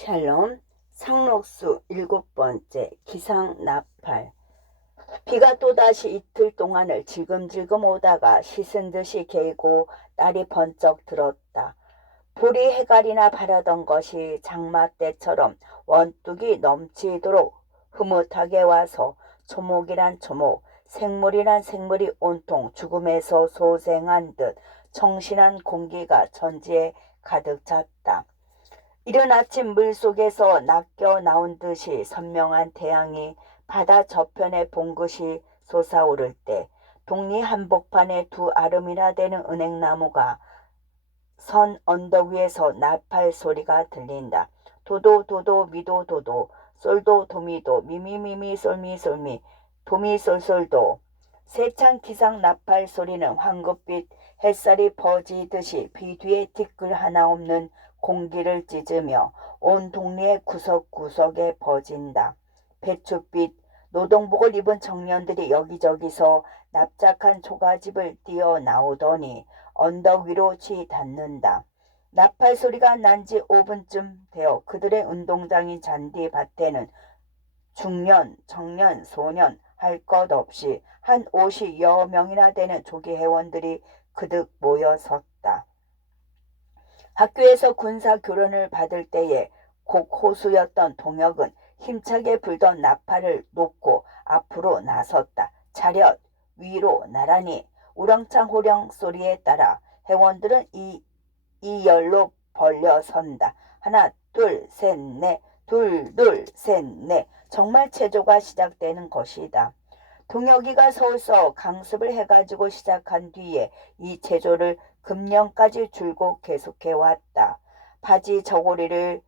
샬롬. 상록수 7번째. 기상나팔. 비가 또다시 이틀 동안을 질금질금 오다가 씻은 듯이 개고 날이 번쩍 들었다. 불이 해갈이나 바라던 것이 장마 때처럼 원뚝이 넘치도록 흐뭇하게 와서 초목이란 초목, 생물이란 생물이 온통 죽음에서 소생한 듯 청신한 공기가 천지에 가득 찼다. 이른 아침 물속에서 낚여 나온 듯이 선명한 태양이 바다 저편에 봉긋이 솟아오를 때 동리 한복판에 두 아름이나 되는 은행나무가 선 언덕 위에서 나팔 소리가 들린다. 도도도도 미도도도 솔도 도미도 미미미미 솔미솔미 도미솔솔도. 세찬 기상 나팔 소리는 황급빛 햇살이 퍼지듯이 비 뒤에 티끌 하나 없는 공기를 찢으며 온 동네의 구석구석에 퍼진다. 배춧빛 노동복을 입은 청년들이 여기저기서 납작한 초가집을 뛰어나오더니 언덕 위로 치닫는다. 나팔 소리가 난 지 5분쯤 되어 그들의 운동장인 잔디밭에는 중년, 청년, 소년 할 것 없이 한 50여 명이나 되는 조기 회원들이 그득 모여 섰다. 학교에서 군사 교련을 받을 때에 곡호수였던 동혁은 힘차게 불던 나팔을 놓고 앞으로 나섰다. 차렷 위로 나란히. 우렁창 호령 소리에 따라 회원들은 이열로 벌려 선다. 하나 둘 셋 넷 둘 둘 셋 넷. 정말 체조가 시작되는 것이다. 동혁이가 서울서 강습을 해가지고 시작한 뒤에 이 체조를 금년까지 줄곧 계속해왔다. 바지 저고리를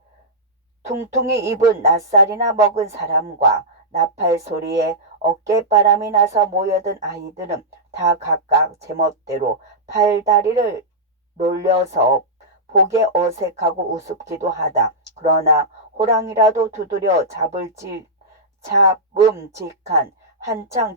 퉁퉁이 입은 낯살이나 먹은 사람과 나팔 소리에 어깨바람이 나서 모여든 아이들은 다 각각 제멋대로 팔다리를 놀려서 보기 어색하고 우습기도 하다. 그러나 호랑이라도 두드려 잡음직한 한창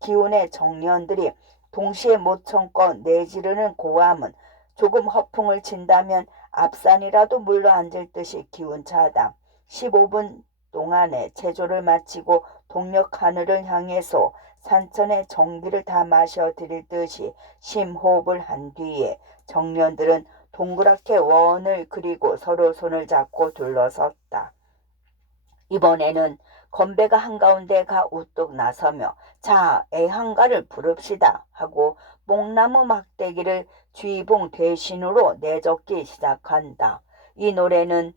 기운의 청년들이 동시에 모청껏 내지르는 고함은 조금 허풍을 친다면 앞산이라도 물러앉을 듯이 기운차다. 15분 동안의 체조를 마치고 동력 하늘을 향해서 산천의 정기를 다 마셔들일 듯이 심호흡을 한 뒤에 청년들은 동그랗게 원을 그리고 서로 손을 잡고 둘러섰다. 이번에는 건배가 한가운데 가 우뚝 나서며 자, 애한가를 부릅시다 하고 뽕나무 막대기를 쥐봉 대신으로 내젓기 시작한다. 이 노래는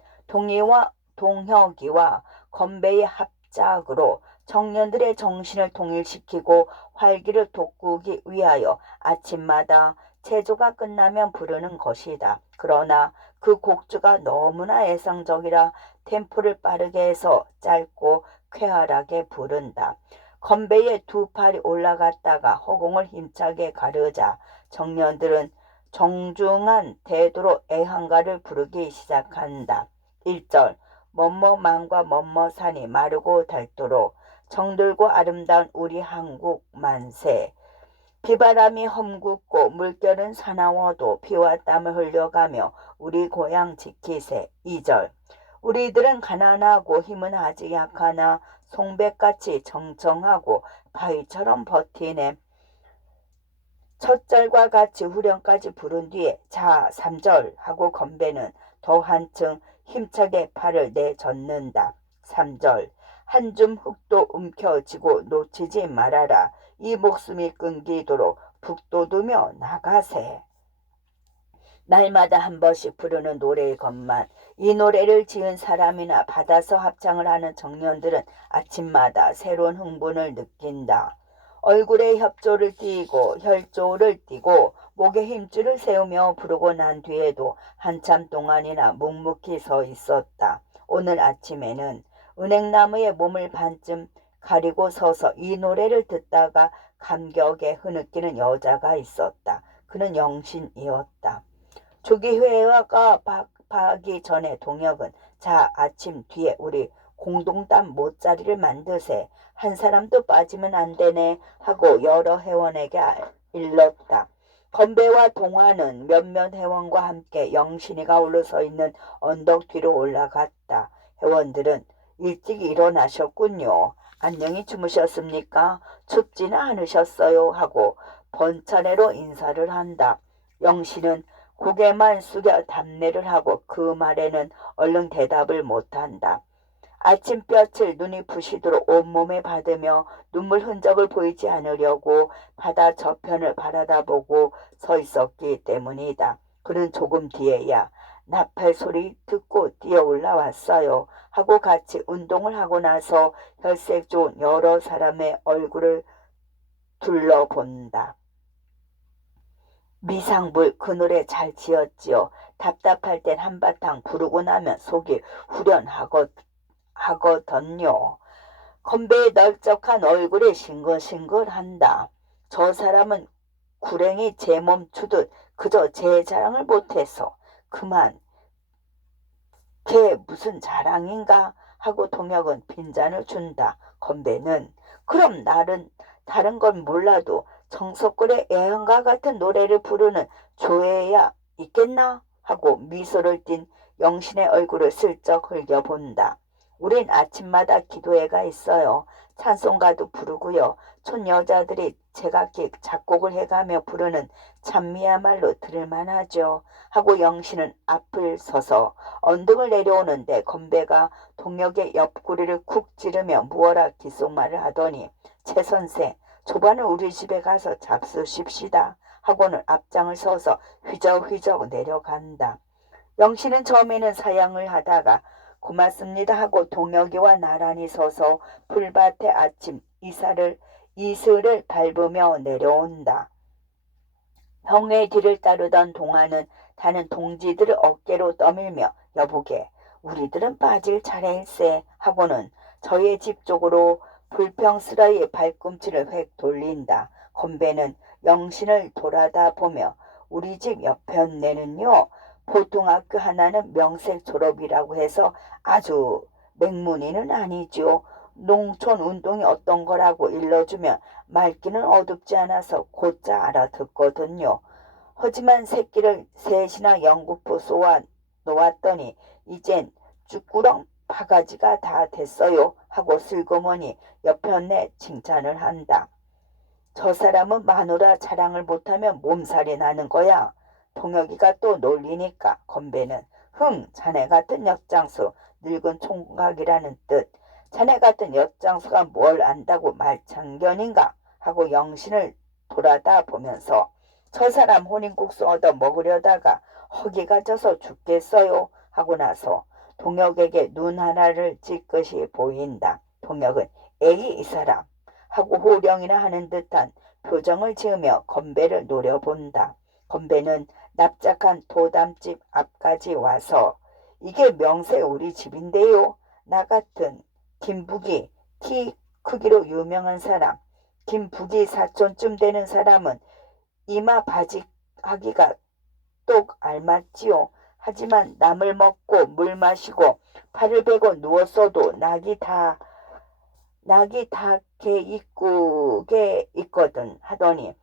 동혁이와 건배의 합작으로 청년들의 정신을 통일시키고 활기를 돋구기 위하여 아침마다 체조가 끝나면 부르는 것이다. 그러나 그 곡주가 너무나 애상적이라 템포를 빠르게 해서 짧고 쾌활하게 부른다. 건배에 두 팔이 올라갔다가 허공을 힘차게 가르자 청년들은 정중한 태도로 애한가를 부르기 시작한다. 1절 뭐뭐만과 뭐뭐산이 마르고 닳도록 정들고 아름다운 우리 한국 만세. 비바람이 험긋고 물결은 사나워도 피와 땀을 흘려가며 우리 고향 지키세. 2절 우리들은 가난하고 힘은 아직 약하나 송백같이 정청하고 바위처럼 버티네. 첫 절과 같이 후렴까지 부른 뒤에 자 3절 하고 건배는 더 한층 힘차게 팔을 내젓는다. 3절 한 줌 흙도 움켜쥐고 놓치지 말아라. 이 목숨이 끊기도록 북돋우며 나가세. 날마다 한 번씩 부르는 노래의 것만 이 노래를 지은 사람이나 받아서 합창을 하는 청년들은 아침마다 새로운 흥분을 느낀다. 얼굴에 협조를 띠고 혈조를 띠고 목에 힘줄을 세우며 부르고 난 뒤에도 한참 동안이나 묵묵히 서 있었다. 오늘 아침에는 은행나무에 몸을 반쯤 가리고 서서 이 노래를 듣다가 감격에 흐느끼는 여자가 있었다. 그는 영신이었다. 조기회의가 박하기 전에 동혁은 자 아침 뒤에 우리 공동담 모짜리를 만드세. 한 사람도 빠지면 안 되네 하고 여러 회원에게 일렀다. 건배와 동화는 몇몇 회원과 함께 영신이가 올라서 있는 언덕 뒤로 올라갔다. 회원들은 일찍 일어나셨군요. 안녕히 주무셨습니까? 춥지는 않으셨어요? 하고 번차례로 인사를 한다. 영신은 고개만 숙여 답례를 하고 그 말에는 얼른 대답을 못한다. 아침볕을 눈이 부시도록 온몸에 받으며 눈물 흔적을 보이지 않으려고 바다 저편을 바라다보고 서 있었기 때문이다. 그는 조금 뒤에야 나팔 소리 듣고 뛰어 올라왔어요. 하고 같이 운동을 하고 나서 혈색 좋은 여러 사람의 얼굴을 둘러본다. 미상불 그 노래 잘 지었지요. 답답할 땐 한바탕 부르고 나면 속이 후련하거든요. 건배의 널쩍한 얼굴이 싱글싱글한다. 저 사람은 구랭이 제 몸 추듯 그저 제 자랑을 못해서 그만 걔 무슨 자랑인가 하고 동혁은 빈잔을 준다. 건배는 그럼 나는 다른 건 몰라도 정석골의 애연가 같은 노래를 부르는 조예야 있겠나 하고 미소를 띤 영신의 얼굴을 슬쩍 흘겨본다. 우린 아침마다 기도회가 있어요. 찬송가도 부르고요. 촌 여자들이 제각기 작곡을 해가며 부르는 찬미야말로 들을만하죠. 하고 영신은 앞을 서서 언덕을 내려오는데 건배가 동혁의 옆구리를 쿡 찌르며 무어라 귓속말을 하더니 최 선생 조반을 우리 집에 가서 잡수십시다 하고는 앞장을 서서 휘적휘적 내려간다. 영신은 처음에는 사양을 하다가 고맙습니다 하고 동혁이와 나란히 서서 풀밭에 아침 이슬을 밟으며 내려온다. 형의 뒤를 따르던 동화는 다른 동지들을 어깨로 떠밀며 여보게 우리들은 빠질 차례일세 하고는 저의 집 쪽으로 불평스러이 발꿈치를 획 돌린다. 건배는 영신을 돌아다 보며 우리 집 옆편네는요 보통학교 하나는 명색 졸업이라고 해서 아주 맹문이는 아니죠. 농촌 운동이 어떤 거라고 일러주면 말귀는 어둡지 않아서 곧잘 알아듣거든요. 하지만 새끼를 셋이나 영국포 쏘아 놓았더니 이젠 쭈꾸렁 바가지가 다 됐어요 하고 슬그머니 옆편에 칭찬을 한다. 저 사람은 마누라 자랑을 못하면 몸살이 나는 거야. 동혁이가 또 놀리니까 건배는 자네 같은 엿장수 늙은 총각이라는 뜻. 자네 같은 엿장수가 뭘 안다고 말창견인가 하고 영신을 돌아다 보면서 저 사람 혼인국수 얻어 먹으려다가 허기가 져서 죽겠어요 하고 나서 동혁에게 눈 하나를 찔끗이 보인다. 동혁은 에이 이 사람 하고 호령이나 하는 듯한 표정을 지으며 건배를 노려본다. 건배는 납작한 도담집 앞까지 와서 이게 명세 우리 집인데요. 나 같은 김북이 키 크기로 유명한 사람 김북이 사촌쯤 되는 사람은 이마 바지하기가 똑 알맞지요. 하지만 남을 먹고 물 마시고 팔을 베고 누웠어도 낙이 다 개 입구게 있거든 하더니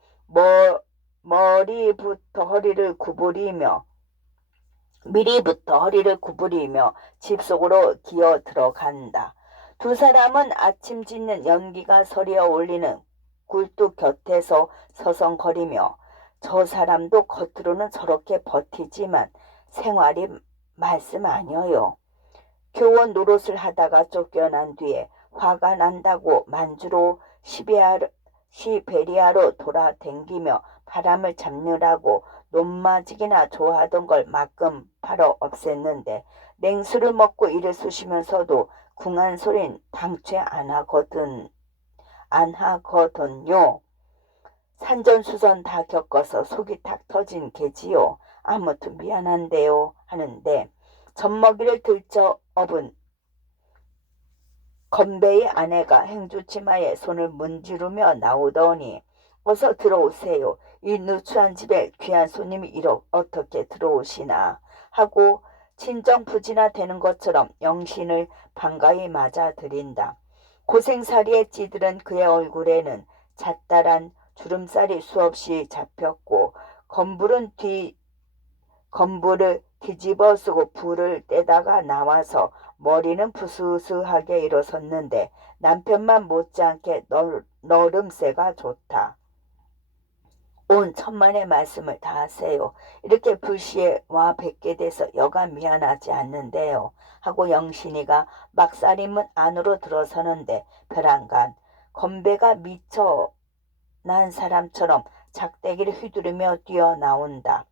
미리부터 허리를 구부리며 집 속으로 기어 들어간다. 두 사람은 아침 짓는 연기가 서리어 올리는 굴뚝 곁에서 서성거리며 저 사람도 겉으로는 저렇게 버티지만 생활이 말씀 아니어요. 교원 노릇을 하다가 쫓겨난 뒤에 화가 난다고 만주로 시베리아로 돌아댕기며 바람을 잡느라고 논마지기나 좋아하던 걸 막금 팔어 없앴는데 냉수를 먹고 이를 쑤시면서도 궁한 소린 당최 안 하거든요. 산전수전 다 겪어서 속이 탁 터진 개지요. 아무튼 미안한데요 하는데 젖먹이를 들쳐 업은 건배의 아내가 행주치마에 손을 문지르며 나오더니 어서 들어오세요. 이 누추한 집에 귀한 손님이 어떻게 들어오시나 하고 친정부지나 되는 것처럼 영신을 반가이 맞아들인다. 고생살이에 찌들은 그의 얼굴에는 잣달한 주름살이 수없이 잡혔고 건부를 뒤집어 쓰고 불을 떼다가 나와서 머리는 부스스하게 일어섰는데 남편만 못지않게 너름새가 좋다. 온 천만의 말씀을 다 하세요. 이렇게 불시에 와 뵙게 돼서 여간 미안하지 않는데요. 하고 영신이가 막살임은 안으로 들어서는데 벼랑간 건배가 미쳐 난 사람처럼 작대기를 휘두르며 뛰어나온다.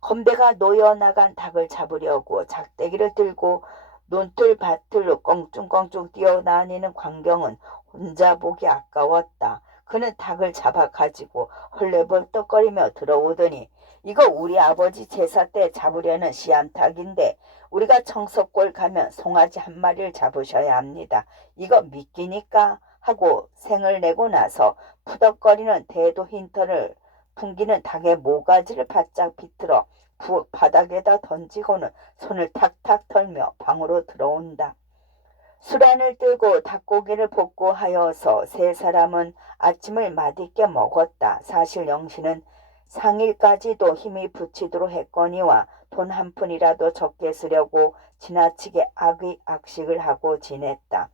건배가 놓여나간 닭을 잡으려고 작대기를 들고 논틀밭틀로 껑충껑충 뛰어다니는 광경은 혼자 보기 아까웠다. 그는 닭을 잡아가지고 헐레벌떡거리며 들어오더니 이거 우리 아버지 제사 때 잡으려는 씨암탉인데 우리가 청석골 가면 송아지 한 마리를 잡으셔야 합니다. 이거 믿기니까? 하고 생을 내고 나서 푸덕거리는 대도 흰털을 풍기는 닭의 모가지를 바짝 비틀어 바닥에다 던지고는 손을 탁탁 털며 방으로 들어온다. 수란을 들고 닭고기를 볶고 하여서 세 사람은 아침을 맛있게 먹었다. 사실 영신은 상일까지도 힘이 붙이도록 했거니와 돈 한 푼이라도 적게 쓰려고 지나치게 악의악식을 하고 지냈다.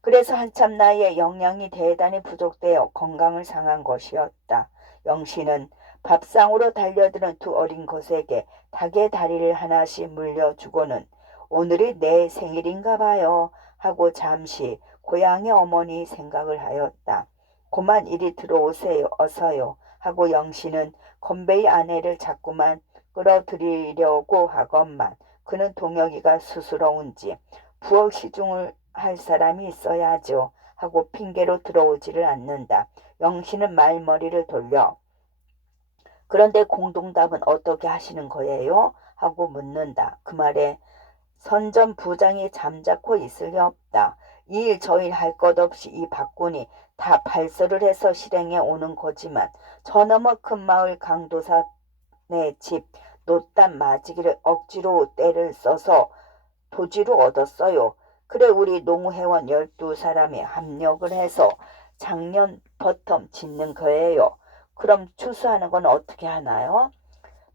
그래서 한참 나이에 영양이 대단히 부족되어 건강을 상한 것이었다. 영신은 밥상으로 달려드는 두 어린 것에게 닭의 다리를 하나씩 물려주고는 오늘이 내 생일인가 봐요 하고 잠시 고향의 어머니 생각을 하였다. 그만 이리 들어오세요. 어서요. 하고 영신은 건배의 아내를 자꾸만 끌어들이려고 하건만 그는 동혁이가 수스러운지 부엌 시중을 할 사람이 있어야죠 하고 핑계로 들어오지를 않는다. 영신은 말머리를 돌려 그런데 공동답은 어떻게 하시는 거예요? 하고 묻는다. 그 말에 선전 부장이 잠자코 있을 리 없다. 이 일 저 일 할 것 없이 이 박군이 다 발설을 해서 실행해 오는 거지만 저 너머 큰 마을 강도사네 집 노딴 마지기를 억지로 때를 써서 도지로 얻었어요. 그래 우리 농회원 12사람이 합력을 해서 작년 버텀 짓는 거예요. 그럼 추수하는 건 어떻게 하나요?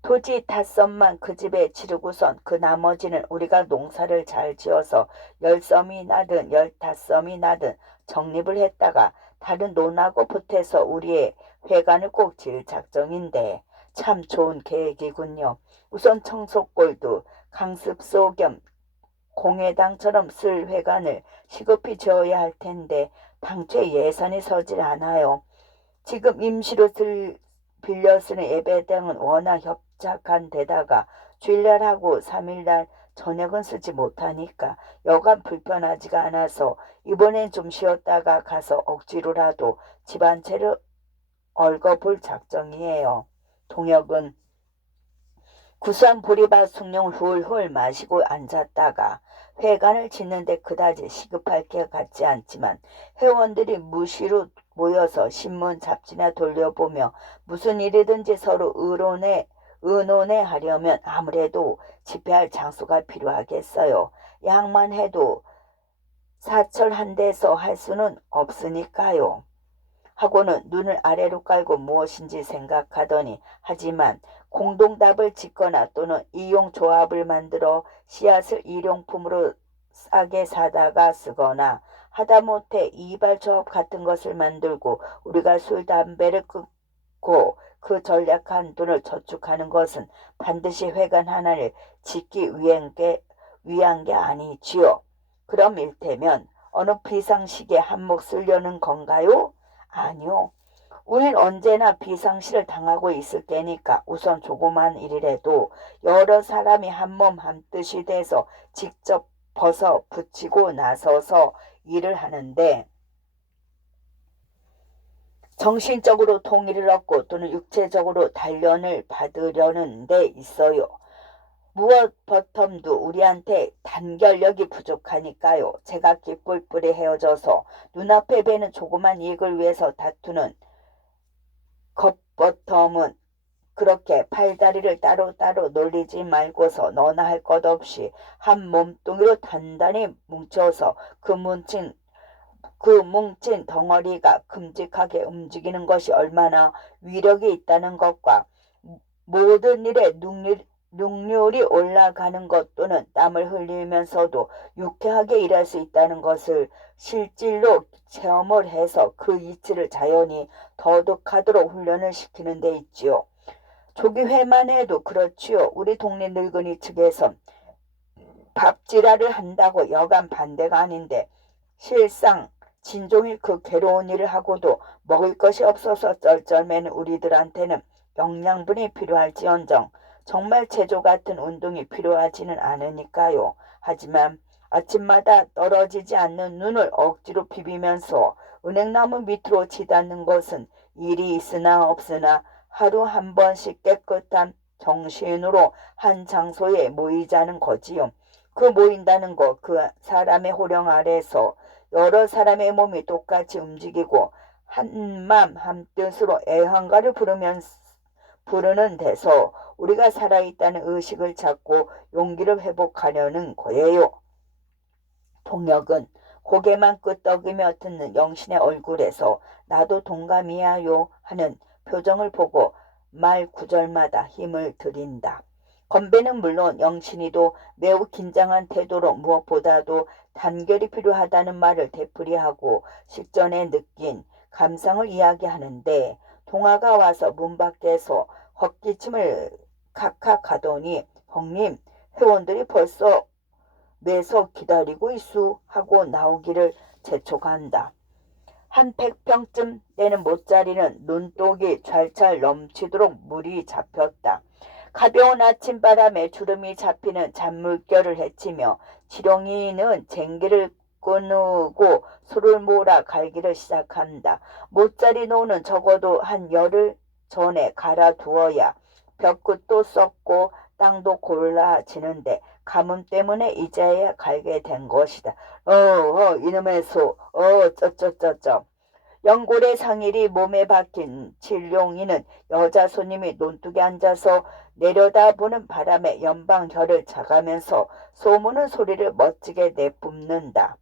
토지 5섬만 그 집에 치르고선 그 나머지는 우리가 농사를 잘 지어서 10섬이 나든 15섬이 나든 적립을 했다가 다른 논하고 보태서 우리의 회관을 꼭 지을 작정인데 참 좋은 계획이군요. 우선 청석골도 강습소 겸 공회당처럼 쓸 회관을 시급히 지어야 할 텐데 당초에 예산이 서질 않아요. 지금 임시로 빌려 쓰는 예배당은 워낙 협착한 데다가 주일날하고 3일날 저녁은 쓰지 못하니까 여간 불편하지가 않아서 이번엔 좀 쉬었다가 가서 억지로라도 집 한 채를 얽어볼 작정이에요. 동혁은 구수한 보리밥 숭늉을 훌훌 마시고 앉았다가 회관을 짓는데 그다지 시급할 게 같지 않지만 회원들이 무시로 모여서 신문 잡지나 돌려보며 무슨 일이든지 서로 의논해 하려면 아무래도 집회할 장소가 필요하겠어요. 양만 해도 사철 한 데서 할 수는 없으니까요. 하고는 눈을 아래로 깔고 무엇인지 생각하더니 하지만 공동답을 짓거나 또는 이용조합을 만들어 씨앗을 일용품으로 싸게 사다가 쓰거나 하다못해 이발조합 같은 것을 만들고 우리가 술 담배를 끊고 그 전략한 돈을 저축하는 것은 반드시 회관 하나를 짓기 위한 게 아니지요. 그럼 일테면 어느 비상식에 한몫 쓰려는 건가요? 아니요. 우린 언제나 비상시를 당하고 있을 때니까 우선 조그만 일이라도 여러 사람이 한몸 한뜻이 돼서 직접 벗어 붙이고 나서서 일을 하는데 정신적으로 동의를 얻고 또는 육체적으로 단련을 받으려는 데 있어요. 무엇 버텀도 우리한테 단결력이 부족하니까요. 제각기 뿔뿔이 헤어져서 눈앞에 뵈는 조그만 이익을 위해서 다투는 겉버텀은 그렇게 팔다리를 따로따로 놀리지 말고서 너나 할 것 없이 한 몸뚱이로 단단히 뭉쳐서 그 뭉친 덩어리가 큼직하게 움직이는 것이 얼마나 위력이 있다는 것과 모든 일에 능률이 올라가는 것 또는 땀을 흘리면서도 유쾌하게 일할 수 있다는 것을 실질로 체험을 해서 그 이치를 자연히 터득하도록 훈련을 시키는 데 있지요. 조기회만 해도 그렇지요. 우리 동네 늙은이 측에선 밥지랄을 한다고 여간 반대가 아닌데 실상 진종일 그 괴로운 일을 하고도 먹을 것이 없어서 쩔쩔매는 우리들한테는 영양분이 필요할지언정 정말 체조 같은 운동이 필요하지는 않으니까요. 하지만 아침마다 떨어지지 않는 눈을 억지로 비비면서 은행나무 밑으로 치닫는 것은 일이 있으나 없으나 하루 한 번씩 깨끗한 정신으로 한 장소에 모이자는 거지요. 그 모인다는 거, 그 사람의 호령 아래서 여러 사람의 몸이 똑같이 움직이고 한맘 한뜻으로 애환가를 부르는 데서 우리가 살아있다는 의식을 찾고 용기를 회복하려는 거예요. 동혁은 고개만 끄덕이며 듣는 영신의 얼굴에서 나도 동감이야요 하는 표정을 보고 말 구절마다 힘을 들인다. 건배는 물론 영신이도 매우 긴장한 태도로 무엇보다도 단결이 필요하다는 말을 되풀이하고 식전에 느낀 감상을 이야기하는데 동화가 와서 문 밖에서 헛기침을 kakak 하더니 형님 회원들이 벌써 매서 기다리고 있수 하고 나오기를 재촉한다. 한 100평쯤 되는 못자리는 눈독이 찰찰 넘치도록 물이 잡혔다. 가벼운 아침바람에 주름이 잡히는 잔물결을 헤치며 지렁이는 쟁기를 끊고 소를 몰아 갈기를 시작한다. 못자리 노는 적어도 한 열흘 전에 갈아두어야 벽끝도 썩고 땅도 골라지는데 가뭄 때문에 이제야 갈게 된 것이다. 이놈의 소, 쩌쩌쩌쩌. 연골의 상일이 몸에 박힌 칠룡이는 여자 손님이 논둑에 앉아서 내려다보는 바람에 연방혀를 차가면서 소무는 소리를 멋지게 내뿜는다.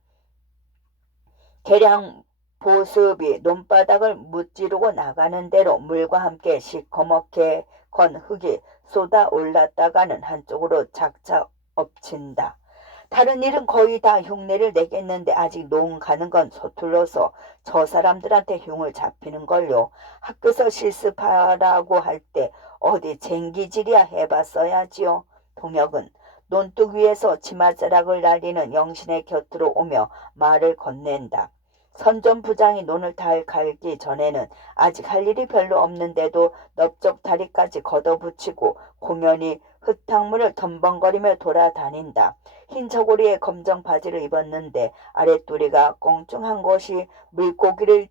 개량 보습이 논바닥을 무찌르고 나가는 대로 물과 함께 시커멓게 건 흙이 쏟아 올랐다가는 한쪽으로 작작 엎친다. 다른 일은 거의 다 흉내를 내겠는데 아직 농 가는 건 서툴러서 저 사람들한테 흉을 잡히는걸요. 학교에서 실습하라고 할 때 어디 쟁기질이야 해봤어야지요. 동혁은 논둑 위에서 치맛자락을 날리는 영신의 곁으로 오며 말을 건넨다. 선전부장이 논을 다 갈기 전에는 아직 할 일이 별로 없는데도 넓적 다리까지 걷어붙이고 공연히 흙탕물을 덤벙거리며 돌아다닌다. 흰 저고리에 검정 바지를 입었는데 아랫도리가 꽁충한 것이 물고기를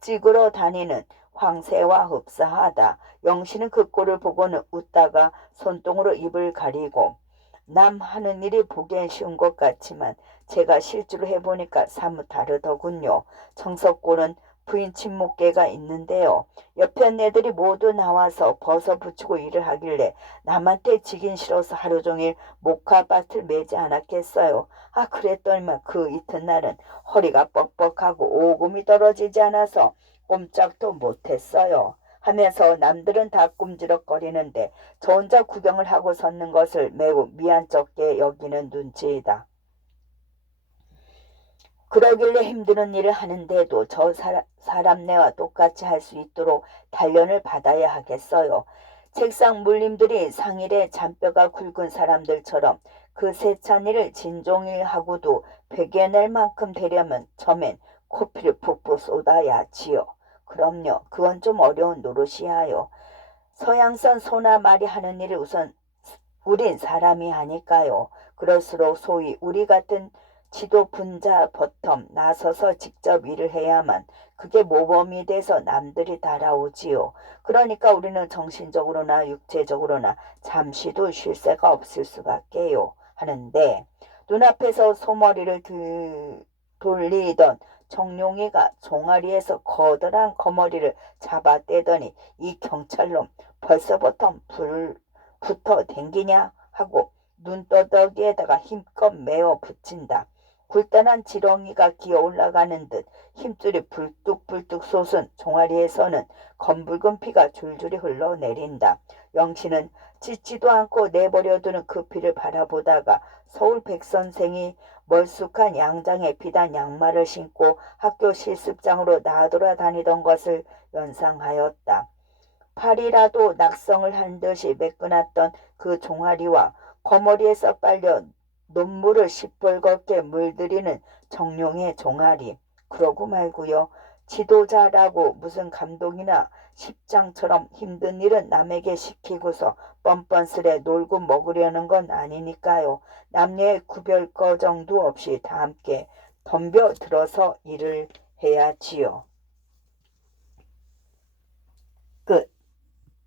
찍으러 다니는 황새와 흡사하다. 영신은 그 꼴을 보고는 웃다가 손등으로 입을 가리고 남 하는 일이 보기엔 쉬운 것 같지만 제가 실제로 해보니까 사뭇 다르더군요. 청석골은 부인 친목계가 있는데요. 옆에 애들이 모두 나와서 벗어붙이고 일을 하길래 남한테 지긴 싫어서 하루 종일 목화밭을 매지 않았겠어요. 그랬더니만 그 이튿날은 허리가 뻑뻑하고 오금이 떨어지지 않아서 꼼짝도 못했어요. 하면서 남들은 다 꿈지럭거리는데 저 혼자 구경을 하고 섰는 것을 매우 미안쩍게 여기는 눈치이다. 그러길래 힘드는 일을 하는데도 저 사람네와 똑같이 할 수 있도록 단련을 받아야 하겠어요. 책상 물림들이 상일에 잔뼈가 굵은 사람들처럼 그 세찬 일을 진종일 하고도 베겨낼 만큼 되려면 처음엔 코피를 푹푹 쏟아야 지요. 그럼요. 그건 좀 어려운 노릇이야요. 서양선 소나 말이 하는 일을 우린 사람이 하니까요. 그럴수록 소위 우리 같은 지도 분자 버텀 나서서 직접 일을 해야만 그게 모범이 돼서 남들이 따라오지요. 그러니까 우리는 정신적으로나 육체적으로나 잠시도 쉴 새가 없을 수밖에요. 하는데 눈앞에서 소머리를 돌리던 청룡이가 종아리에서 거대한 거머리를 잡아떼더니 이 경찰놈 벌써부터 붙어 댕기냐 하고 눈떠덕이에다가 힘껏 메어 붙인다. 굴단한 지렁이가 기어 올라가는 듯 힘줄이 불뚝불뚝 솟은 종아리에서는 검붉은 피가 줄줄이 흘러내린다. 영신은 짖지도 않고 내버려두는 그 피를 바라보다가 서울 백선생이 멀쑥한 양장에 비단 양말을 신고 학교 실습장으로 나돌아다니던 것을 연상하였다. 팔이라도 낙성을 한 듯이 매끈했던 그 종아리와 거머리에서 빨려 눈물을 시뻘겋게 물들이는 정룡의 종아리. 그러고 말고요. 지도자라고 무슨 감독이나 십장처럼 힘든 일은 남에게 시키고서 뻔뻔스레 놀고 먹으려는 건 아니니까요. 남녀의 구별거정도 없이 다 함께 덤벼들어서 일을 해야지요.